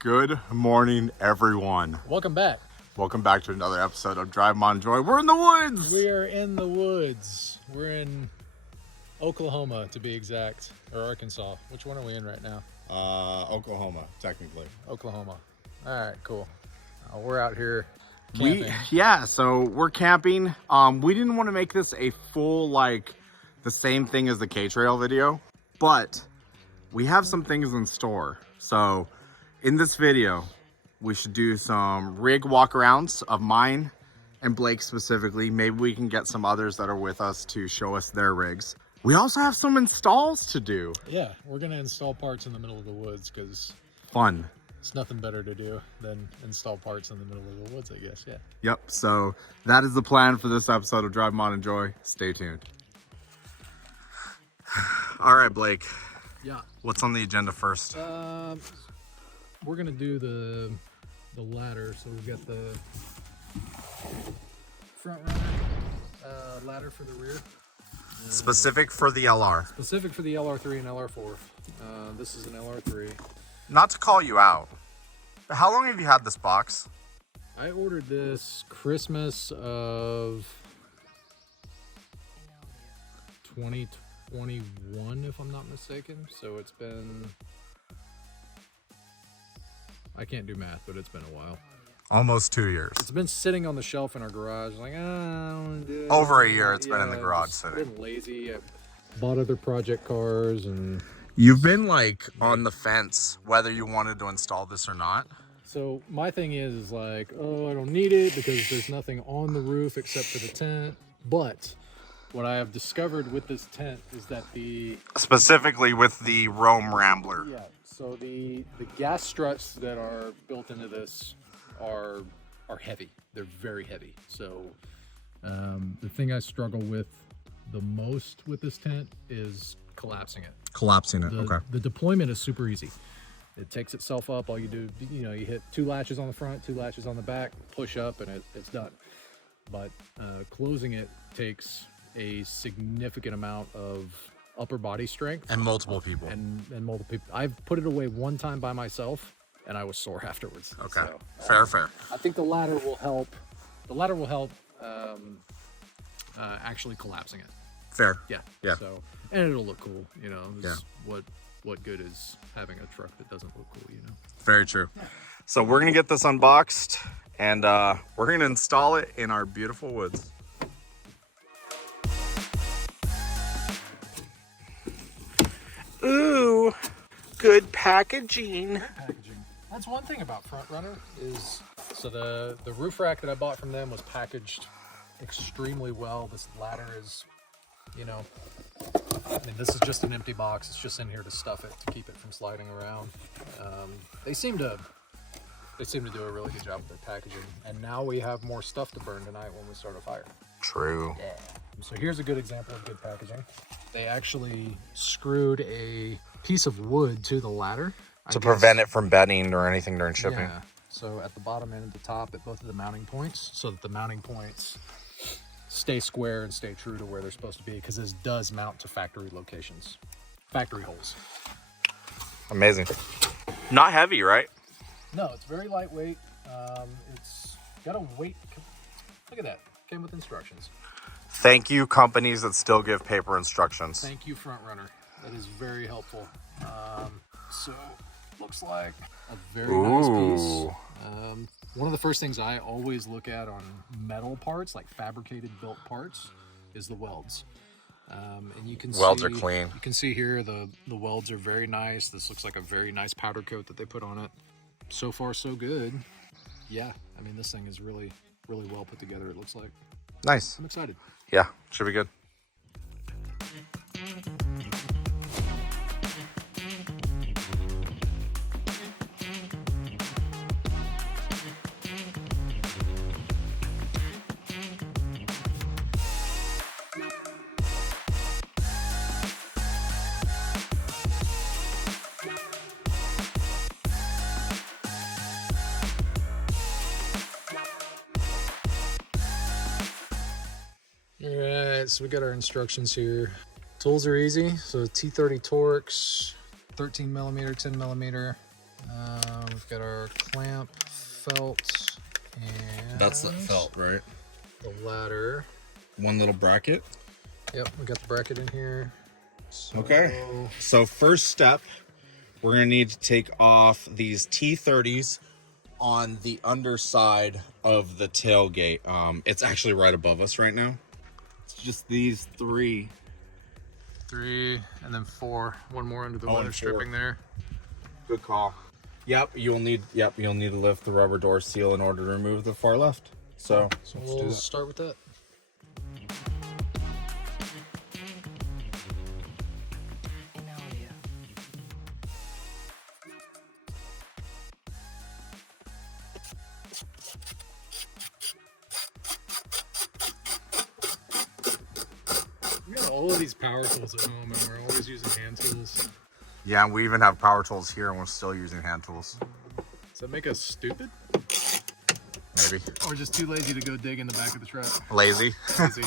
Good morning, everyone. Welcome back. Welcome back to another episode of Drivemodenjoy. We're in the woods. We are in the woods. We're in Oklahoma, to be exact, or Arkansas. Which one are we in right now? Oklahoma, technically. Oklahoma. All right, cool. We're out here camping. camping. So we're camping. We didn't want to make this a full, the same thing as the K-Trail video, but we have some things in store. So in this video, we should do some rig walkarounds of mine and Blake specifically. Maybe we can get some others that are with us to show us their rigs. We also have some installs to do. Yeah, we're going to install parts in the middle of the woods because fun. It's nothing better to do than install parts in the middle of the woods, I guess. Yeah. Yep. So that is the plan for this episode of Drivemodenjoy. Stay tuned. All right, Blake. Yeah. What's on the agenda first? We're going to do the ladder. So we've got the front runner ladder for the rear. Specific for the LR. Specific for the LR3 and LR4. This is an LR3. Not to call you out, but how long have you had this box? I ordered this Christmas of 2021, if I'm not mistaken. So it's been, I can't do math, but it's been a while. Almost 2 years. It's been sitting on the shelf in our garage, like, I don't want to do it. Over a year it's been in the garage sitting. I've been lazy. I bought other project cars and... You've been on the fence whether you wanted to install this or not. So my thing is like, oh, I don't need it because there's nothing on the roof except for the tent. But what I have discovered with this tent is that Specifically with the Rome Rambler. Yeah, so the gas struts that are built into this are heavy. They're very heavy. So the thing I struggle with the most with this tent is collapsing it. Okay. The deployment is super easy. It takes itself up. All you do, you hit 2 latches on the front, 2 latches on the back, push up, and it's done. But closing it takes a significant amount of upper body strength. And multiple people. And multiple people. I've put it away one time by myself, and I was sore afterwards. Okay, so, fair. I think the ladder will help. The ladder will help actually collapsing it. Fair. Yeah. So, and it'll look cool, Yeah. What good is having a truck that doesn't look cool, Very true. So we're gonna get this unboxed and we're gonna install it in our beautiful woods. Ooh, good packaging. That's one thing about Front Runner is, so the roof rack that I bought from them was packaged extremely well. This ladder is, I mean, this is just an empty box. It's just in here to stuff it, to keep it from sliding around. They seem to do a really good job with their packaging. And now we have more stuff to burn tonight when we start a fire. True. Yeah. So here's a good example of good packaging. They actually screwed a piece of wood to the ladder To prevent it from bending or anything during shipping. Yeah. So at the bottom and at the top at both of the mounting points, so that the mounting points stay square and stay true to where they're supposed to be, because this does mount to factory locations, factory holes. Amazing. Not heavy, right? No, it's very lightweight. It's got a weight. Look at that. Came with instructions. Thank you, companies that still give paper instructions. Thank you, Front Runner. That is very helpful. So looks like a very nice piece. One of the first things I always look at on metal parts, like fabricated built parts, is the welds. And you can welds are clean. You can see here the welds are very nice. This looks like a very nice powder coat that they put on it. So far, so good. Yeah, I mean, this thing is really, really well put together, it looks like. Nice. I'm excited. Yeah, should be good. Alright, so we got our instructions here. Tools are easy. So T30 Torx, 13 millimeter, 10 millimeter, We've got our clamp, felt, and That's the felt, right? the ladder. One little bracket. Yep, we got the bracket in here. So, Okay. So first step, we're gonna need to take off these T30s on the underside of the tailgate. It's actually right above us right now. It's just these three. 3 and then 4. One more under the Oh, weather and 4. stripping there. Good call. Yep, you'll need to lift the rubber door seal in order to remove the far left. So let's do We'll that. start with that. We got all of these power tools at home, and we're always using hand tools. Yeah, we even have power tools here, and we're still using hand tools. Does that make us stupid? Maybe. Or just too lazy to go dig in the back of the truck? Lazy. Lazy.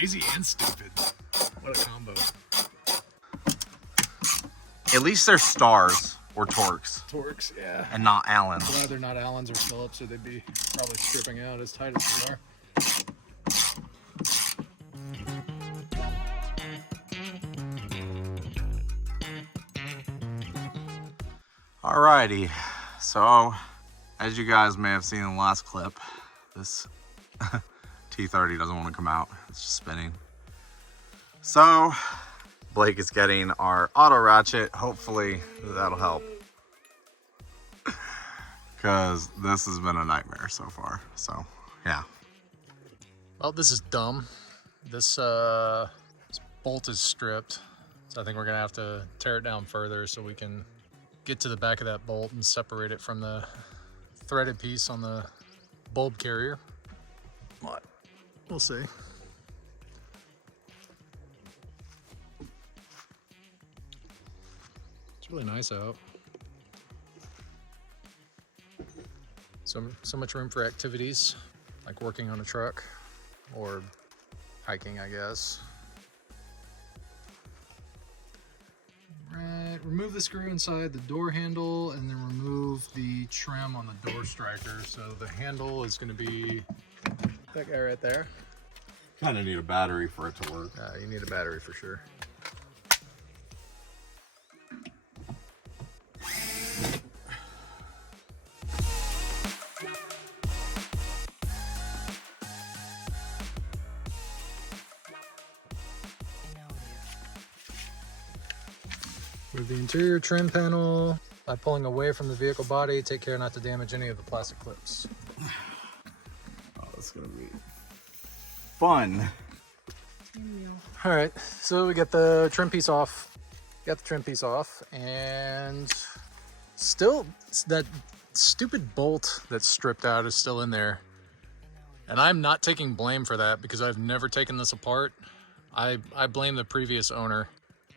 Lazy and stupid. What a combo. At least they're Stars or Torques Torques, yeah. and not Allens. Glad they're not Allens or Phillips, or they'd be probably stripping out as tight as they are. Alrighty, so as you guys may have seen in the last clip, this T30 doesn't want to come out. It's just spinning. So Blake is getting our auto ratchet. Hopefully that'll help, because this has been a nightmare so far. So yeah. Well, this is dumb. This bolt is stripped, so I think we're gonna have to tear it down further so we can get to the back of that bolt and separate it from the threaded piece on the bulb carrier. What? We'll see. It's really nice out. So much room for activities like working on a truck or hiking, I guess. Right, remove the screw inside the door handle and then remove the trim on the door striker. So the handle is going to be that guy right there. Kind of need a battery for it to work. You need a battery for sure. Move the interior trim panel by pulling away from the vehicle body. Take care not to damage any of the plastic clips. Oh, that's gonna be fun. All right, so we get the trim piece off. Got the trim piece off, and still that stupid bolt that's stripped out is still in there. And I'm not taking blame for that because I've never taken this apart. I blame the previous owner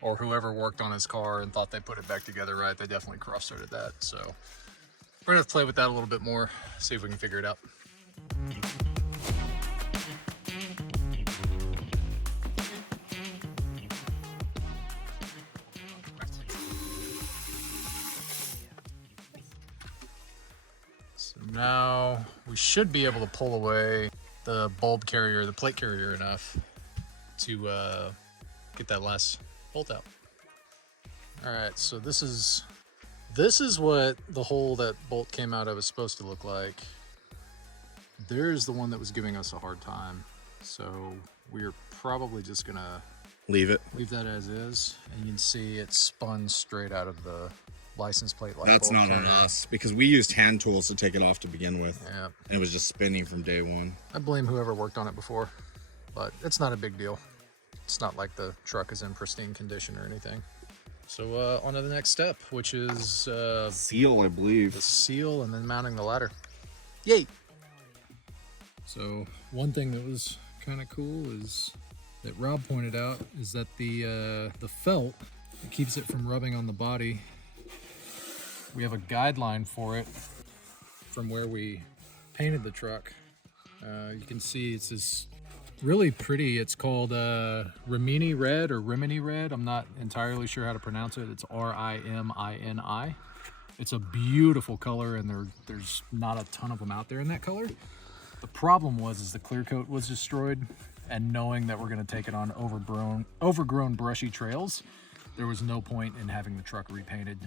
or whoever worked on his car and thought they put it back together right. They definitely cross-threaded that. So we're gonna have to play with that a little bit more, see if we can figure it out. So now we should be able to pull away the bulb carrier, the plate carrier enough to get that last bolt out. All right, so this is what the hole that bolt came out of is supposed to look like. There's the one that was giving us a hard time. So we're probably just gonna Leave that as is. And you can see it spun straight out of the license plate light That's bulb not on carrier. us, because we used hand tools to take it off to begin with. Yeah, And it was just spinning from day one. I blame whoever worked on it before, but it's not a big deal. It's not like the truck is in pristine condition or anything. So on to the next step, which is Seal, I believe. the seal and then mounting the ladder. Yay! So one thing that was kind of cool is that Rob pointed out is that the felt that keeps it from rubbing on the body, we have a guideline for it from where we painted the truck. You can see it's this really pretty, it's called Rimini Red or Rimini Red. I'm not entirely sure how to pronounce it. It's R-I-M-I-N-I. It's a beautiful color, and there's not a ton of them out there in that color. The problem is the clear coat was destroyed, and knowing that we're going to take it on overgrown brushy trails, there was no point in having the truck repainted.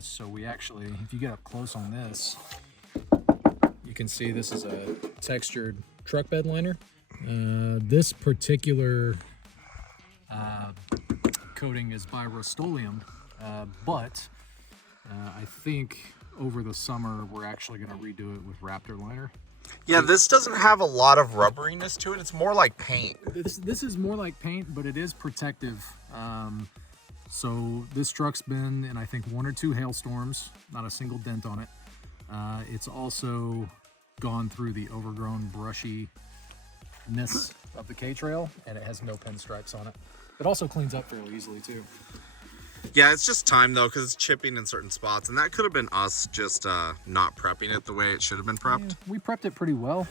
So we actually, if you get up close on this, you can see this is a textured truck bed liner. This particular coating is by Rust-Oleum, but I think over the summer we're actually going to redo it with Raptor liner. Yeah, this doesn't have a lot of rubberiness to it. It's more like paint. This is more like paint, but it is protective. So this truck's been in, I think, 1 or 2 hailstorms, not a single dent on it. It's also gone through the overgrown brushiness of the K-Trail, and it has no pinstripes on it. It also cleans up fairly easily too. Yeah, it's just time though, because it's chipping in certain spots, and that could have been us just not prepping it the way it should have been prepped. Yeah, we prepped it pretty well.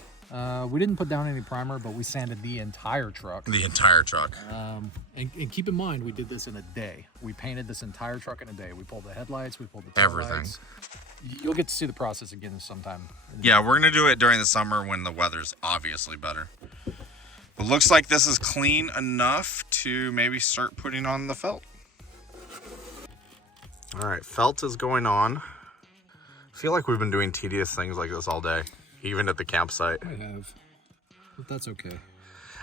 We didn't put down any primer, but we sanded the entire truck. The entire truck. And keep in mind, we did this in a day. We painted this entire truck in a day. We pulled the headlights, we pulled the tail Everything. lights. You'll get to see the process again sometime. Yeah, we're gonna do it during the summer when the weather's obviously better. But looks like this is clean enough to maybe start putting on the felt. All right, felt is going on. I feel like we've been doing tedious things like this all day, even at the campsite. I have, but that's okay.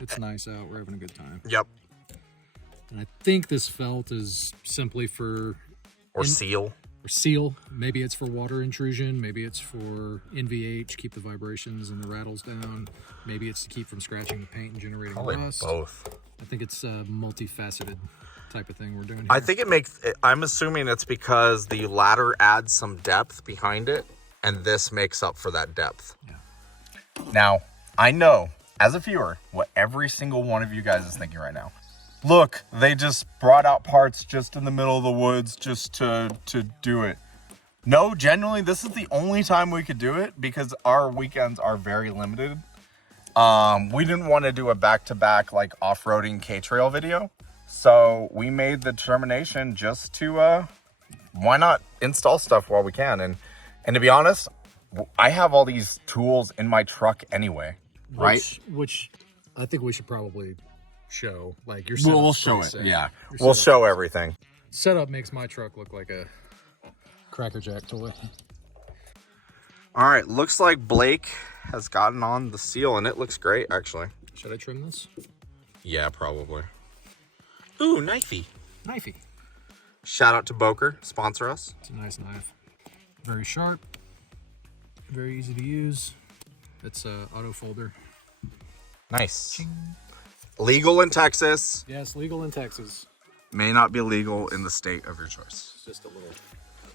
It's nice out. We're having a good time. Yep. And I think this felt is simply for... Seal. Or seal. Maybe it's for water intrusion. Maybe it's for NVH, keep the vibrations and the rattles down. Maybe it's to keep from scratching the paint and generating Probably rust. both. I think it's a multifaceted type of thing we're doing here. I think it makes, I'm assuming it's because the ladder adds some depth behind it, and this makes up for that depth. Yeah. Now, I know, as a viewer, what every single one of you guys is thinking right now. Look, they just brought out parts just in the middle of the woods just to do it. No, genuinely, this is the only time we could do it because our weekends are very limited. We didn't want to do a back-to-back like off-roading K-Trail video. So we made the determination just to, why not install stuff while we can? And to be honest, I have all these tools in my truck anyway, right? Which I think we should probably show. Like your We'll show it, safe. yeah. Your We'll setup- show everything. Setup makes my truck look like a Cracker Jack toy. All right, looks like Blake has gotten on the seal, and it looks great, actually. Should I trim this? Yeah, probably. Ooh, knifey. Knifey. Shout out to Boker, sponsor us. It's a nice knife. Very sharp. Very easy to use. It's a auto folder. Nice. Ching. Legal in Texas. Yes, legal in Texas. May not be legal in the state of your choice. It's just a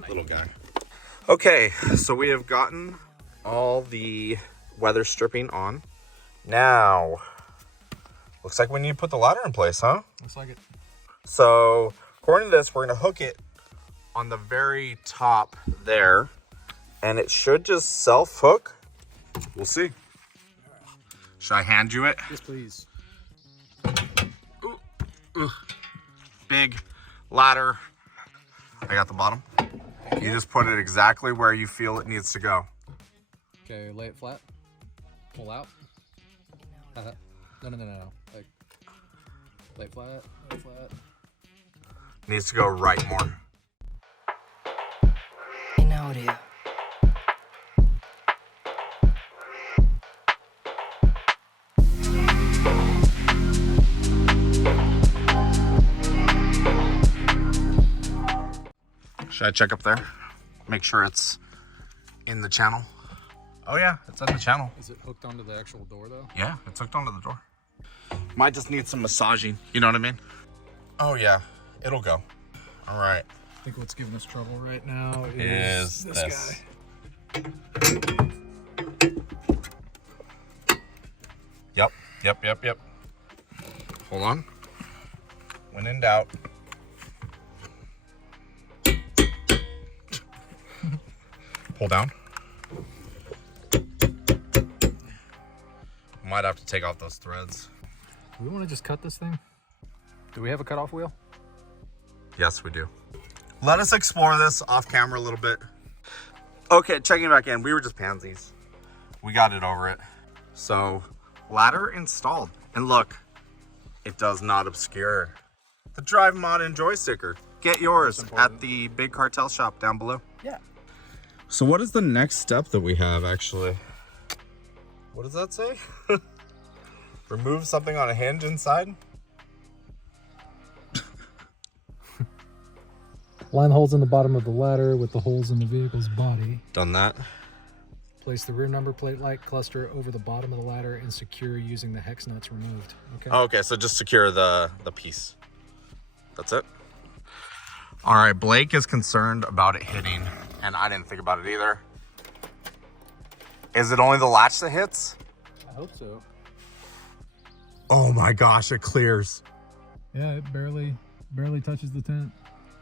Little guy. Okay, so we have gotten all the weather stripping on. Now, looks like we need to put the ladder in place, huh? Looks like it. So, according to this, we're gonna hook it on the very top there, and it should just self-hook. We'll see. Should I hand you it? Yes, please. Ooh. Big ladder. I got the bottom. You just put it exactly where you feel it needs to go. Okay, lay it flat. Pull out. No. Like, lay it flat, lay it flat. Needs to go right more. In audio. Should I check up there? Make sure it's in the channel. Oh yeah, it's in the channel. Is it hooked onto the actual door though? Yeah, it's hooked onto the door. Might just need some massaging, you know what I mean? Oh yeah, it'll go. All right. I think what's giving us trouble right now Is this guy. Yep. Hold on. When in doubt. Pull down. Might have to take off those threads. Do we want to just cut this thing? Do we have a cutoff wheel? Yes, we do. Let us explore this off camera a little bit. Okay, checking back in. We were just pansies. We got it over it. So, ladder installed. And look, it does not obscure the Drivemodenjoy sticker. Get yours at the big cartel shop down below. Yeah. So what is the next step that we have actually? What does that say? Remove something on a hinge inside? Line the holes in the bottom of the ladder with the holes in the vehicle's body. Done that. Place the rear number plate light cluster over the bottom of the ladder and secure using the hex nuts removed. Okay. Okay, so just secure the piece. That's it. All right, Blake is concerned about it hitting, and I didn't think about it either. Is it only the latch that hits? I hope so. Oh my gosh, it clears. Yeah, it barely touches the tent.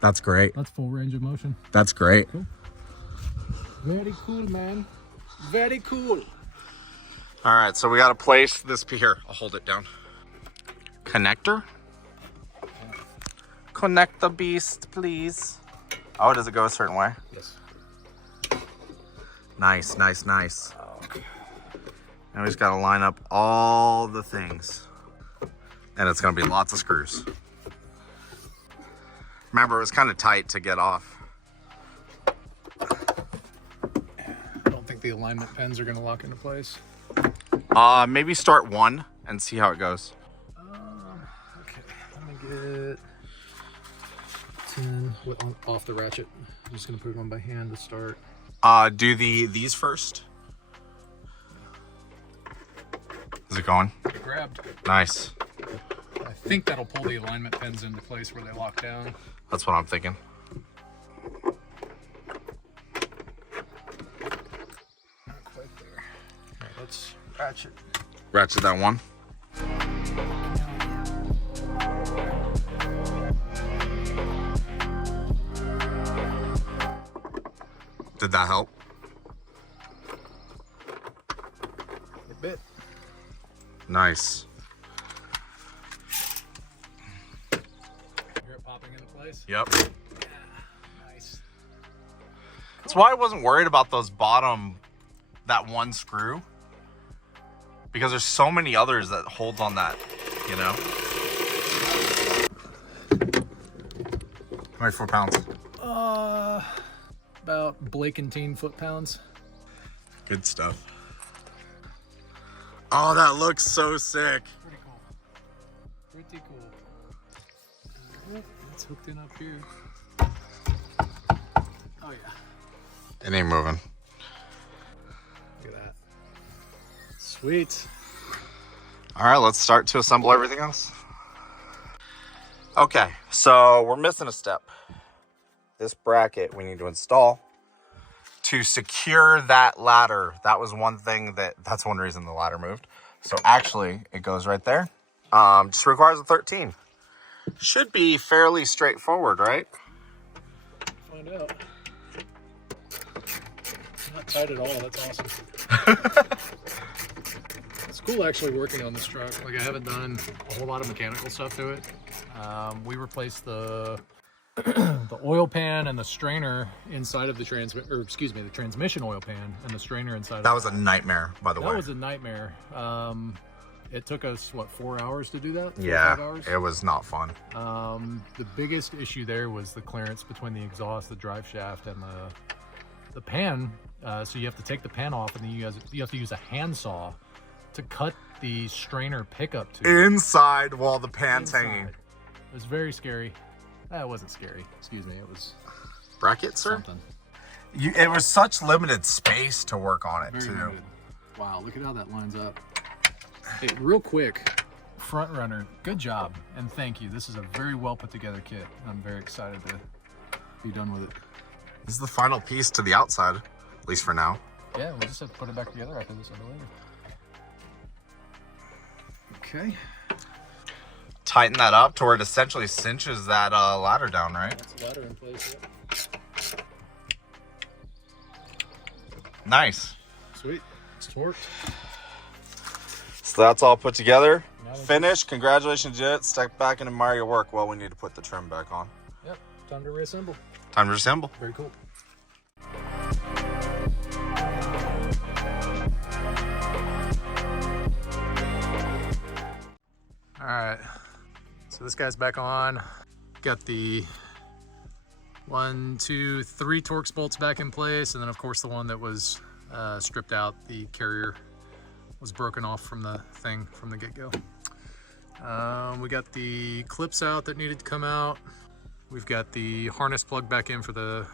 That's great. That's full range of motion. That's great. Cool. Very cool, man. Very cool. All right, so we got to place this here. I'll hold it down. Connector. Connect the beast, please. Oh, does it go a certain way? Yes. Nice, nice, nice. Okay. Now we just got to line up all the things. And it's going to be lots of screws. Remember, it was kind of tight to get off. I don't think the alignment pins are going to lock into place. Maybe start one and see how it goes. Okay, let me get 10 off the ratchet. I'm just going to put it on by hand to start. Do these first. Is it going? Get grabbed. Nice. I think that'll pull the alignment pins into place where they lock down. That's what I'm thinking. Not quite there. All right, let's ratchet. Ratchet that one. Did that help? A bit. Nice. Hear it popping into place? Yep. Yeah, nice. That's why I wasn't worried about those that one screw. Because there's so many others that holds on that, you know? How many foot-pounds? About Blakentine foot-pounds. Good stuff. Oh, that looks so sick. Pretty cool. Pretty cool. It's hooked in up here. Oh yeah. It ain't moving. Look at that. Sweet. All right, let's start to assemble everything else. Okay, so we're missing a step. This bracket we need to install to secure that ladder. That was one thing that's one reason the ladder moved. So actually it goes right there. Just requires a 13. Should be fairly straightforward, right? Find out. It's not tight at all. That's awesome. It's cool actually working on this truck. Like I haven't done a whole lot of mechanical stuff to it. We replaced the oil pan and the strainer inside of the the transmission oil pan and the strainer inside. That was a nightmare, by the way. That was a nightmare. It took us what, 4 hours to do that? 4 or Yeah, 5 hours? it was not fun. The biggest issue there was the clearance between the exhaust, the drive shaft, and the pan. So you have to take the pan off, and then you have to use a handsaw to cut the strainer pickup tube Inside while the pan's inside. hanging. It was very scary. It wasn't scary. Excuse me. It was Bracket, sir? something. It was such limited space to work on it, Very too. limited. Wow, look at how that lines up. Hey, real quick, Front Runner, good job, and thank you. This is a very well put together kit. I'm very excited to be done with it. This is the final piece to the outside, at least for now. Yeah, we'll just have to put it back together after this, I believe. Okay. Tighten that up to where it essentially cinches that ladder down, right? That's the ladder in place. Yeah. Nice. Sweet. It's torqued. So that's all put together. Now we Finished. Congratulations, Jet. Step back and admire your work. Well, we need to put the trim back on. Yep. Time to reassemble. Time to assemble. Very cool. right, so this guy's back on. Got the 1, 2, 3 Torx bolts back in place, and then of course the one that was stripped out, the carrier was broken off from the thing from the get-go. We got the clips out that needed to come out. We've got the harness plugged back in for the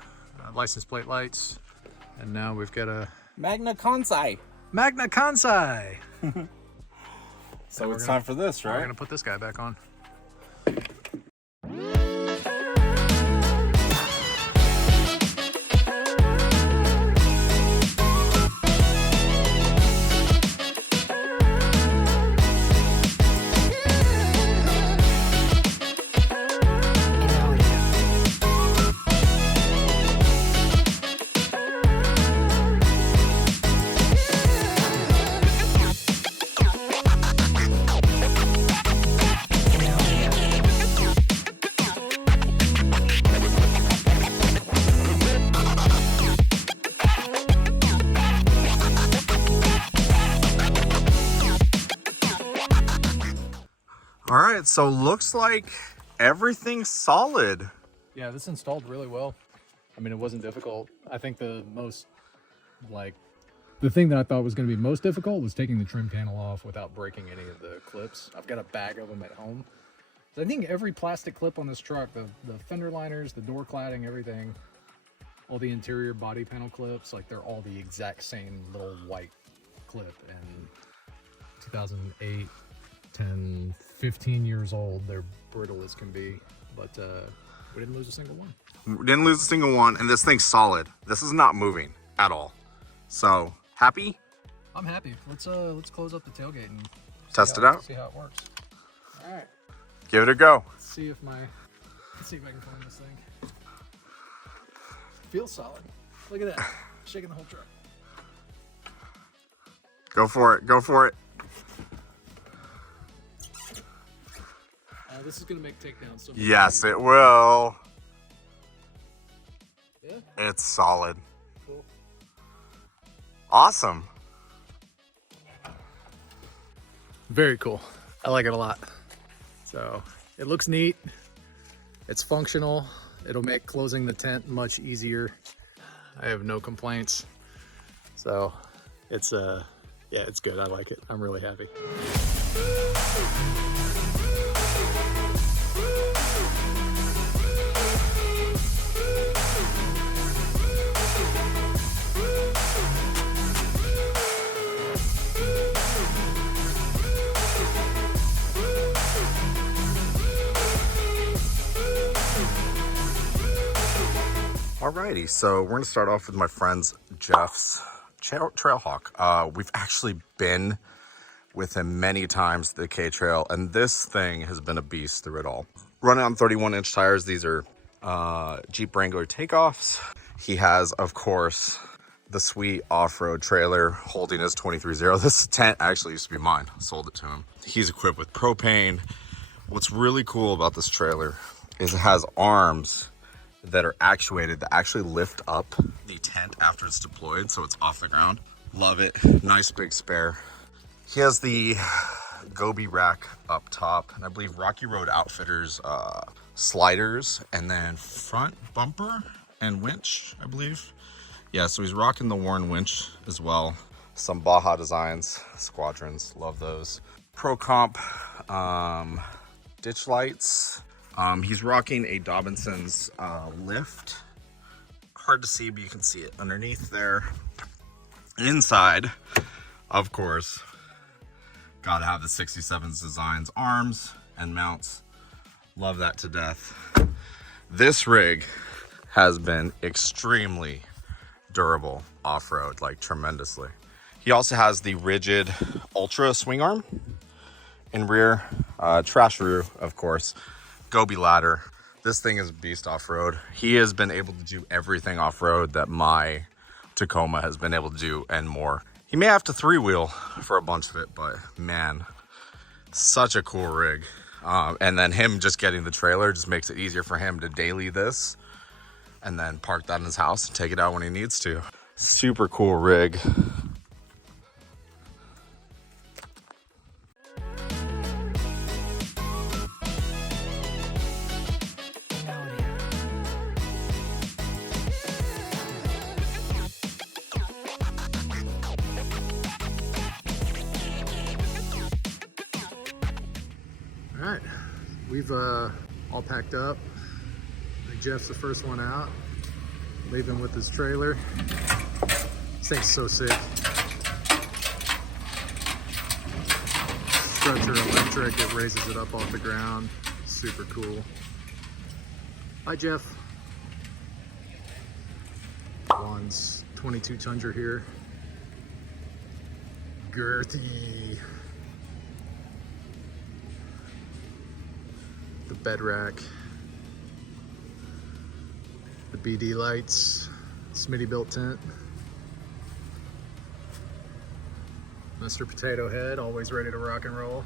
license plate lights, and now we've got a Magna Consai. Magna Consai. So it's time for this, right? We're gonna put this guy back on. All right, so looks like everything's solid. Yeah, this installed really well. I mean, it wasn't difficult. I think the thing that I thought was going to be most difficult was taking the trim panel off without breaking any of the clips. I've got a bag of them at home. So I think every plastic clip on this truck, the fender liners, the door cladding, everything, all the interior body panel clips, like they're all the exact same little white clip. And 2008, 10, 15 years old, they're brittle as can be, but we didn't lose a single one. We didn't lose a single one, and this thing's solid. This is not moving at all. So, happy? I'm happy. Let's close up the tailgate and Test it out? See how it works. All right. Give it a go. Let's see if I can find this thing. Feels solid. Look at that. Shaking the whole truck. Go for it. Go for it. This is gonna make takedown so much Yes, easier. it will. Yeah. It's solid. Cool. Awesome. Very cool. I like it a lot. So it looks neat. It's functional. It'll make closing the tent much easier. I have no complaints. So it's yeah, it's good. I like it. I'm really happy. Alrighty, so we're gonna start off with my friend's Jeff's Trailhawk. We've actually been with him many times to the K-Trail, and this thing has been a beast through it all. Running on 31-inch tires. These are Jeep Wrangler takeoffs. He has, of course, the sweet off-road trailer holding his 23-0. This tent actually used to be mine. I sold it to him. He's equipped with propane. What's really cool about this trailer is it has arms that are actuated that actually lift up the tent after it's deployed, so it's off the ground. Love it. Nice big spare. He has the Gobi rack up top, and I believe Rocky Road Outfitters sliders, and then front bumper and winch, I believe. Yeah, so he's rocking the Warren winch as well. Some Baja Designs squadrons, love those. Pro Comp ditch lights. He's rocking a Dobinson's lift. Hard to see, but you can see it underneath there. Inside, of course, gotta have the 67's Designs arms and mounts. Love that to death. This rig has been extremely durable off-road, like tremendously. He also has the rigid Ultra swing arm in rear, trash rear, of course. Gobi ladder. This thing is a beast off-road. He has been able to do everything off-road that my Tacoma has been able to do and more. He may have to three-wheel for a bunch of it, but man, such a cool rig. And then him just getting the trailer just makes it easier for him to daily this and then park that in his house and take it out when he needs to. Super cool rig. we've all packed up. I think Jeff's the first one out, leaving with his trailer. This thing's so sick. Structure electric, it raises it up off the ground. Super cool. Hi, Jeff. Juan's 22 Tundra here. Girthy. The bed rack. The BD lights. Smitty built tent. Mr. Potato Head, always ready to rock and roll.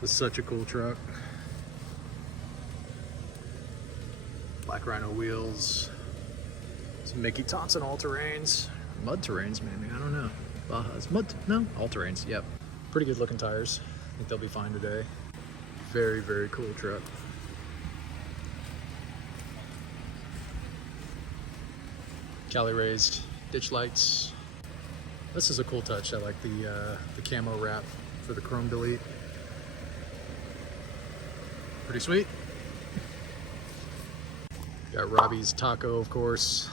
This is such a cool truck. Black Rhino wheels. Some Mickey Thompson all-terrains. Mud terrains, maybe, I don't know. Baja's mud, no, all-terrains, yep. Pretty good looking tires. I think they'll be fine today. Very, very cool truck. Cali raised ditch lights. This is a cool touch. I like the camo wrap for the chrome delete. Pretty sweet. Got Robbie's Taco, of course.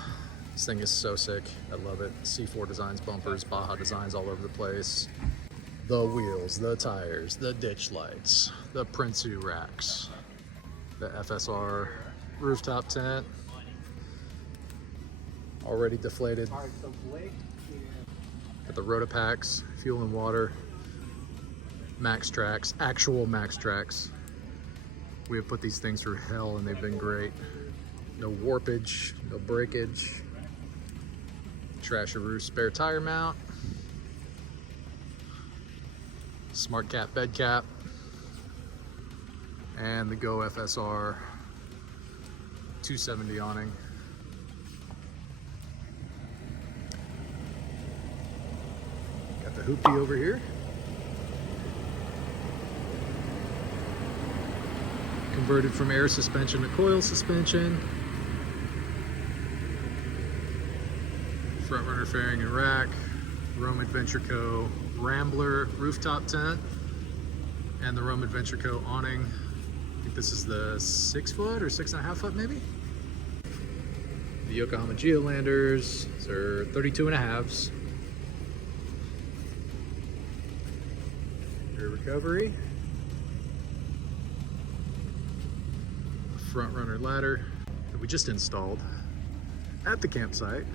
This thing is so sick. I love it. C4 designs, bumpers, Baja designs all over the place. The wheels, the tires, the ditch lights, the Prinsu racks, the FSR rooftop tent. Already deflated. Got the Rotapacks, fuel and water, Max Tracks, actual Max Tracks. We have put these things through hell and they've been great. No warpage, no breakage. Trasharoo spare tire mount. Smart Cap bed cap. And the Go FSR 270 awning. Got the hoopty over here. Converted from air suspension to coil suspension. Front runner fairing and rack. Rome Adventure Co. Rambler rooftop tent. And the Rome Adventure Co. awning. I think this is the 6 foot or 6.5 foot maybe. The Yokohama Geolanders. These are 32.5s. Rear recovery. Front runner ladder that we just installed at the campsite.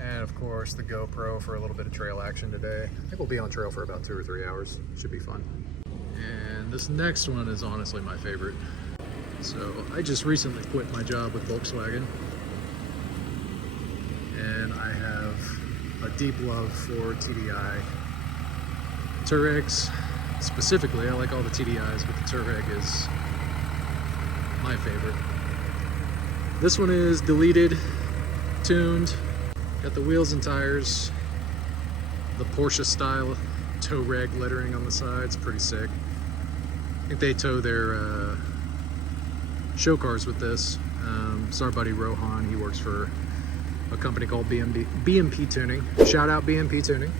And of course the GoPro for a little bit of trail action today. I think we'll be on trail for about 2 or 3 hours. Should be fun. And this next one is honestly my favorite. So I just recently quit my job with Volkswagen. And I have a deep love for TDI. Touaregs. Specifically, I like all the TDIs, but the Touareg is my favorite. This one is deleted, tuned, got the wheels and tires, the Porsche style Touareg lettering on the sides, pretty sick. I think they tow their show cars with this. It's our buddy Rohan, he works for a company called BMP Tuning. Shout out BMP Tuning.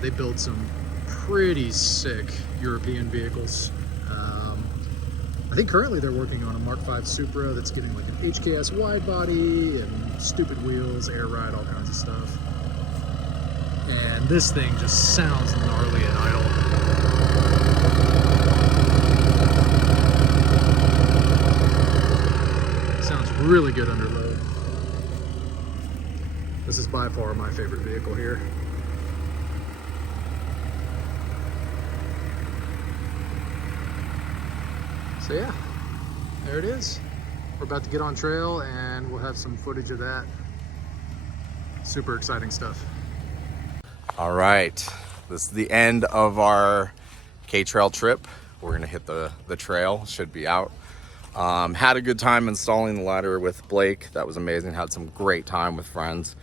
They build some pretty sick European vehicles. I think currently they're working on a Mark V Supra that's getting like an HKS wide body and stupid wheels, air ride, all kinds of stuff. And this thing just sounds gnarly and idle. Sounds really good under load. This is by far my favorite vehicle here. So yeah, there it is. We're about to get on trail and we'll have some footage of that. Super exciting stuff. All right, this is the end of our K-Trail trip. We're gonna hit the trail, should be out. Had a good time installing the ladder with Blake. That was amazing, had some great time with friends.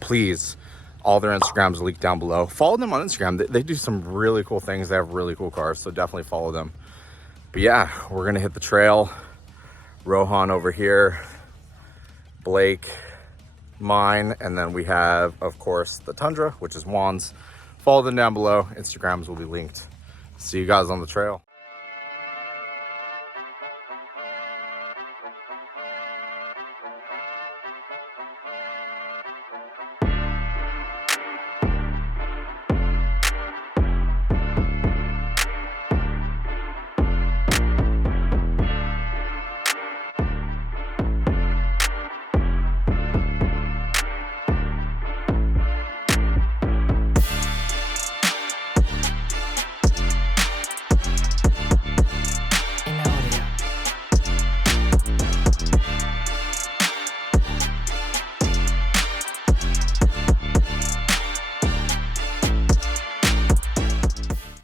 Please, all their Instagrams link down below. Follow them on Instagram. They do some really cool things. They have really cool cars, so definitely follow them. But yeah, we're gonna hit the trail. Rohan over here, Blake, mine, and then we have, of course, the Tundra, which is Juan's. Follow them down below. Instagrams will be linked. See you guys on the trail.